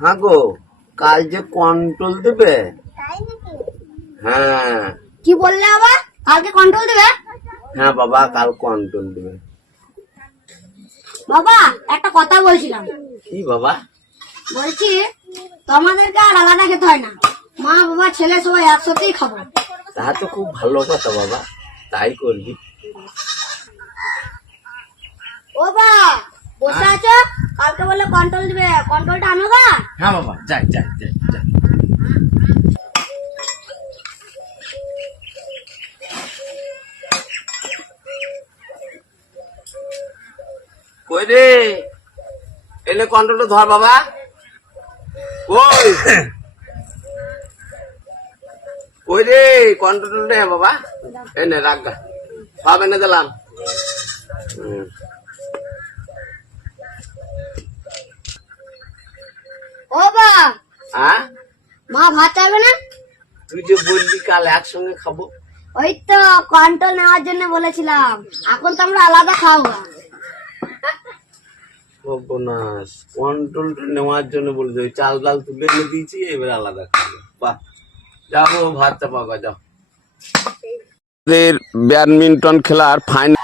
হ্যাঁ গো, কাল যে কন্ট্রোল দেবে। হ্যাঁ কি বললে আবার? কালকে কন্ট্রোল দেবে? হ্যাঁ বাবা, কাল কন্ট্রোল দেবে। বাবা একটা কথা বলছিলাম। কি বাবা? বলছি তোমাদেরকে আর আলাদা খেতে হয় না, মা বাবা ছেলে সবাই একসাথেই খাবো। তা তো খুব ভালো কথা বাবা, তাই করবি। ও বা বসে আছো, কালকে বলে কন্ট্রোল দিবে, কন্ট্রোলটা আনো গা। হ্যাঁ বাবা, যাই যাই যাই যাই। কই রে, এনে কন্ট্রোলটা ধর বাবা। কই কই রে কন্ট্রোলটা রে বাবা, এনে রাখ গা, সব এনে দিলাম। ও বা হ্যাঁ, মা ভাত চাইবে না? তুই যে বললি কাল একসঙ্গে খাবো। ওই তো কন্ট্রোল নেওয়ার জন্য বলেছিলাম, এখন তো আমরা আলাদা খাবো। সর্বনাশ, কন্ট্রোলটা নেওয়ার জন্য বলেছি, ওই চাল ডাল তুলে এনে দিয়েছি, এবার আলাদা খাবো। বাহ, যাবো ভাত চাপা গা, যাও। ব্যাডমিন্টন খেলার ফাইনাল